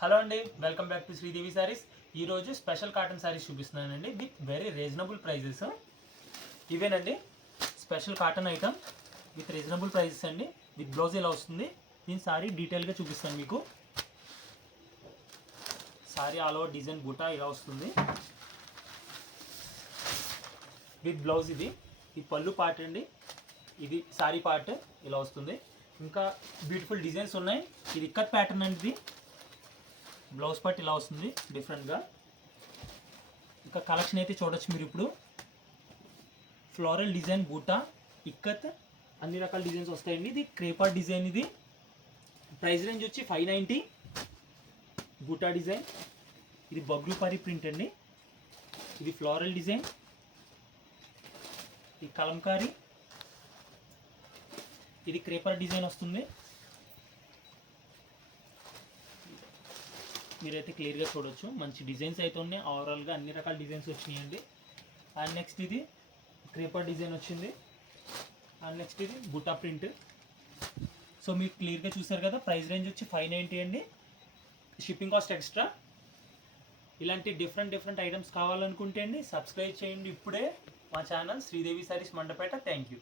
Hello అండి, welcome back to Sridevi saris. ఈరోజు special cotton saris చూపిస్తున్నానండి విత్ వెరీ రీజనబుల్ ప్రైజెస్. ఇవేనండి special cotton item with reasonable prices అండి. With blouse ఇలా వస్తుంది. దీని సారీ డీటెయిల్గా చూపిస్తాను మీకు. సారీ ఆల్ ఓవర్ డిజైన్ బూటా ఇలా వస్తుంది విత్ బ్లౌజ్. ఇది పళ్ళు పార్ట్ అండి, ఇది సారీ పార్ట్ ఇలా వస్తుంది. ఇంకా బ్యూటిఫుల్ డిజైన్స్ ఉన్నాయి. ఇది ఇక్కత్ ప్యాటర్న్ అండి. ఇది బ్లౌజ్ పార్ట్ ఇలా వస్తుంది డిఫరెంట్గా. ఇంకా కలెక్షన్ అయితే చూడొచ్చు మీరు. ఇప్పుడు ఫ్లోరల్ డిజైన్ బూటా ఇక్కత్ అన్ని రకాల డిజైన్స్ వస్తాయండి. ఇది క్రేపార్ట్ డిజైన్. ఇది ప్రైస్ రేంజ్ వచ్చి 590. బూటా డిజైన్. ఇది బబ్లూపారి ప్రింట్ అండి. ఇది ఫ్లోరల్ డిజైన్. ఇది కలంకారీ. ఇది క్రేపర్ డిజైన్ వస్తుంది. మీరైతే క్లియర్గా చూడొచ్చు. మంచి డిజైన్స్ అయితే ఉన్నాయి. ఓవరాల్గా అన్ని రకాల డిజైన్స్ వచ్చినాయండి. అండ్ నెక్స్ట్ ఇది క్రేపర్ డిజైన్ వచ్చింది. అండ్ నెక్స్ట్ ఇది బుటా ప్రింట్. సో మీరు క్లియర్గా చూసారు కదా. ప్రైస్ రేంజ్ వచ్చి 590 అండి. Shipping cost extra. ఇలాంటి డిఫరెంట్ ఐటమ్స్ కావాలనుకుంటే అండి సబ్స్క్రైబ్ చేయండి ఇప్పుడే మా channel Sridevi saris Mandapeta. Thank you.